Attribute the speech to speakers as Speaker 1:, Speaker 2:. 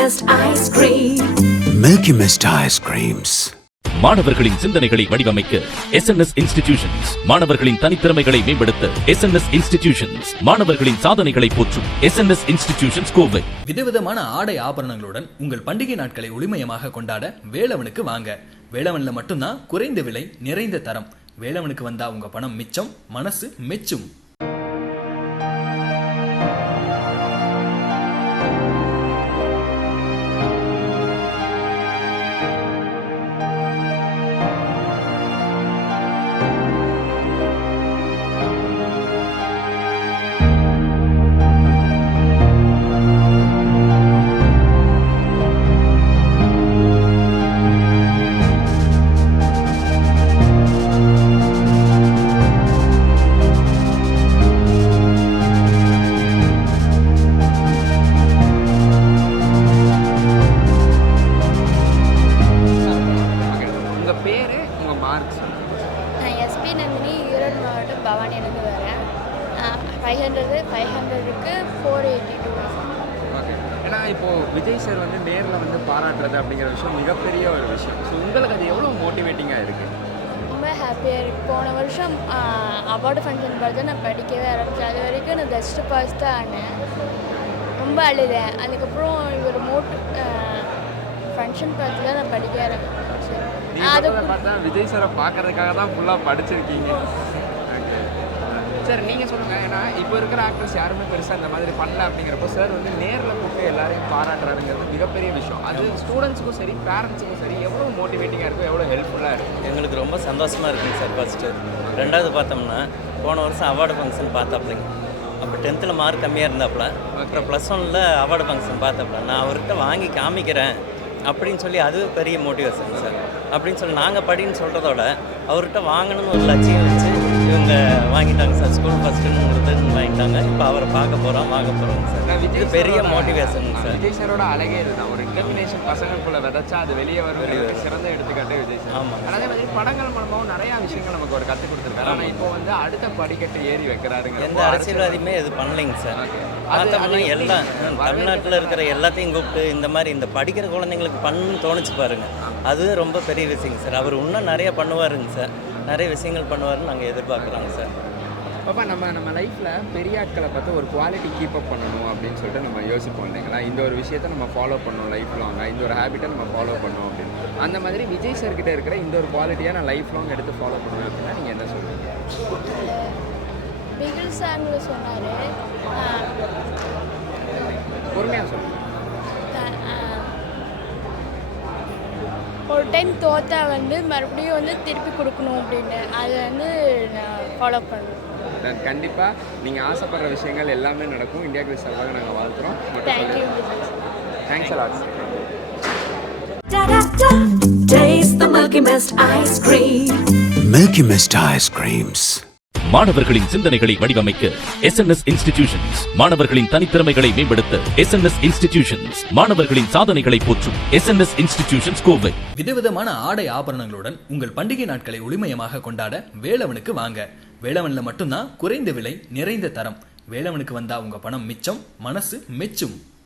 Speaker 1: Cream.
Speaker 2: Milky Mist ice creams.
Speaker 3: மாணவர்களின் சிந்தனைகளை வடிவமைக்க எஸ் என் எஸ் இன்ஸ்டிடியூஷன்ஸ் மாணவர்களின் தனித்திறமைகளை மேம்படுத்த எஸ் என் எஸ் இன்ஸ்டிடியூஷன்ஸ் மாணவர்களின் சாதனைகளை போற்றும் S N S institutions Kovai.
Speaker 4: விதவிதமான ஆடை ஆபரணங்களுடன் உங்கள் பண்டிகை நாட்களை ஒளிமயமாக கொண்டாட வேலவனுக்கு வாங்க. வேலவன்ல மட்டும்தான் குறைந்த விலை நிறைந்த தரம். வேலவனுக்கு வந்தா உங்க பணம் மிச்சம் மனசு மெச்சும்.
Speaker 5: பவானியிலேருந்து வரேன் ஃபைவ் ஹண்ட்ரடு ஃபைவ் ஹண்ட்ரடுக்கு ஃபோர் எயிட்டி டூ
Speaker 6: ஏன்னா இப்போது விஜய் சார் வந்து நேரில் வந்து பாராட்டுறது அப்படிங்கிற விஷயம் மிகப்பெரிய ஒரு விஷயம். ஸோ உங்களுக்கு அது எவ்வளோ மோட்டிவேட்டிங்காக இருக்குது
Speaker 5: ரொம்ப ஹாப்பியாக இருக்கு. போன வருஷம் அவார்டு ஃபங்க்ஷன் பார்த்து நான் படிக்கவே ஆரம்பித்தேன் அது வரைக்கும் நான் ஜஸ்ட் பாஸ் தான் ஆனேன். ரொம்ப அழுதேன். அதுக்கப்புறம் இவர் மோட் ஃபங்க்ஷன் பார்த்து தான் நான் படிக்க ஆரம்பிச்சேன்.
Speaker 6: பார்த்தா விஜய் சாரை பார்க்கறதுக்காக தான் ஃபுல்லாக படிச்சிருக்கீங்க. சார் நீங்கள் சொல்லுங்கள் ஏன்னா இப்போ இருக்கிற ஆக்டர்ஸ் யாருமே பெருசாக இந்த மாதிரி பண்ணல அப்படிங்கிறப்போ சார் வந்து நேரில் கூப்பிட்டு எல்லாரையும் பாராட்டுறாருங்கிறது மிகப்பெரிய விஷயம். அது ஸ்டூடெண்ட்ஸுக்கும் சரி பேரண்ட்ஸுக்கும் சரி எவ்வளோ மோட்டிவேட்டிங்காக இருக்கும் எவ்வளோ ஹெல்ப்ஃபுல்லாக இருக்கும்
Speaker 7: எங்களுக்கு ரொம்ப சந்தோஷமாக இருக்குங்க சார் ஃபஸ்ட்டு ரெண்டாவது பார்த்தோம்னா போன வருஷம் அவார்டு ஃபங்க்ஷன் பார்த்தாப்புலைங்க. அப்போ டென்த்தில் மார்க் கம்மியாக இருந்தாப்புல. அப்புறம் ப்ளஸ் ஒனில் அவார்டு ஃபங்க்ஷன் பார்த்தாப்புல. நான் அவர்கிட்ட வாங்கி காமிக்கிறேன் அப்படின்னு சொல்லி அது பெரிய மோட்டிவேஷன் சார் அப்படின்னு சொல்லி நாங்கள் படின்னு சொல்கிறதோட அவர்கிட்ட வாங்கணும்னு ஒரு லட்சியம் வச்சு இவங்க வாங்கிட்டாங்க சார். ஸ்கூல் ஃபஸ்ட்டுன்னு கொடுத்துன்னு வாங்கிட்டாங்க. இப்போ அவரை பார்க்க போகிறோம் வாங்க போகிறோங்க சார். இது பெரிய மோட்டிவேஷன் சார்.
Speaker 6: விஜய் சாரோட அழகே இதுதான். ஒரு டிட்டர்மினேஷன் பசங்களுக்குள்ள விதைச்சா அது வெளியே வரும். சிறந்த எடுத்துக்காட்டு விஜய் சார்.
Speaker 7: ஆமாம்.
Speaker 6: அதே மாதிரி படங்கள் மூலமாகவும் நிறைய விஷயங்கள் நமக்கு ஒரு கற்றுக் கொடுத்துருக்காரு. ஆனால் இப்போ வந்து அடுத்த படிக்கட்டு ஏறி வைக்கிறாருங்க
Speaker 7: எந்த அரசியல்வாதியுமே இது பண்ணலைங்க சார்.
Speaker 6: எப்படி
Speaker 7: எல்லாம் தமிழ்நாட்டில் இருக்கிற எல்லாத்தையும் கூப்பிட்டு இந்த மாதிரி இந்த படிக்கிற குழந்தைங்களுக்கு பண்ணணும்னு தோணுச்சு பாருங்க. அது ரொம்ப பெரிய விஷயங்க சார். அவர் இன்னும் நிறைய பண்ணுவாருங்க சார். நிறைய விஷயங்கள் பண்ணுவாருன்னு நாங்கள் எதிர்பார்க்குறோங்க சார்
Speaker 6: பாப்பா நம்ம நம்ம லைஃப்பில் பெரிய ஆட்களை பார்த்து ஒரு குவாலிட்டி கீப் அப் பண்ணணும் அப்படின்னு சொல்லிட்டு நம்ம யோசிப்போம் இல்லைங்களா? இந்த ஒரு விஷயத்த நம்ம ஃபாலோ பண்ணணும் லைஃப் லாங்காக இந்த ஒரு ஹேபிட்டை நம்ம ஃபாலோ பண்ணணும் அப்படின்னு. அந்த மாதிரி விஜய் சார் கிட்ட இருக்கிற இந்த ஒரு குவாலிட்டியாக நான் லைஃப் லாங் எடுத்து ஃபாலோ பண்ணுவேன் அப்படின்னா நீங்கள் என்ன சொல்லுவீங்க
Speaker 5: பிகில் சாங்கில் சொன்னார்.
Speaker 6: பொறுமையாக சொல்லுங்கள்
Speaker 5: ஒரு டைம் தோத்தா வந்து மறுபடியும் வந்து திருப்பி கொடுக்கணும் அப்படின்னு. அதை வந்து நான் ஃபாலோ பண்ணுவேன்.
Speaker 6: கண்டிப்பாக நீங்கள் ஆசைப்படுற விஷயங்கள் எல்லாமே நடக்கும். இந்தியா கிரிஸ் சார்பாக நாங்கள் வாழ்த்துறோம்.
Speaker 5: Thank you
Speaker 6: thanks a lot.
Speaker 1: Taste the Milky Mist ice cream.
Speaker 2: Milky Mist ice creams.
Speaker 3: மாணவர்களின் சிந்தனைகளை வடிவமைக்க எஸ் என் எஸ் இன்ஸ்டிடியூஷன்ஸ் மாணவர்களின் தனித்திறமைகளை மேம்படுத்த எஸ் என் எஸ் இன்ஸ்டிடியூஷன்ஸ் மாணவர்களின் சாதனைகளை போற்றும் S N S institutions Kovai.
Speaker 4: விதவிதமான ஆடை ஆபரணங்களுடன் உங்கள் பண்டிகை நாட்களை ஒளிமயமாக கொண்டாட வேலவனுக்கு வாங்க. வேளவனில் மட்டும்தான் குறைந்த விலை நிறைந்த தரம். வேலவனுக்கு வந்தா உங்க பணம் மிச்சம் மனசு மெச்சும்.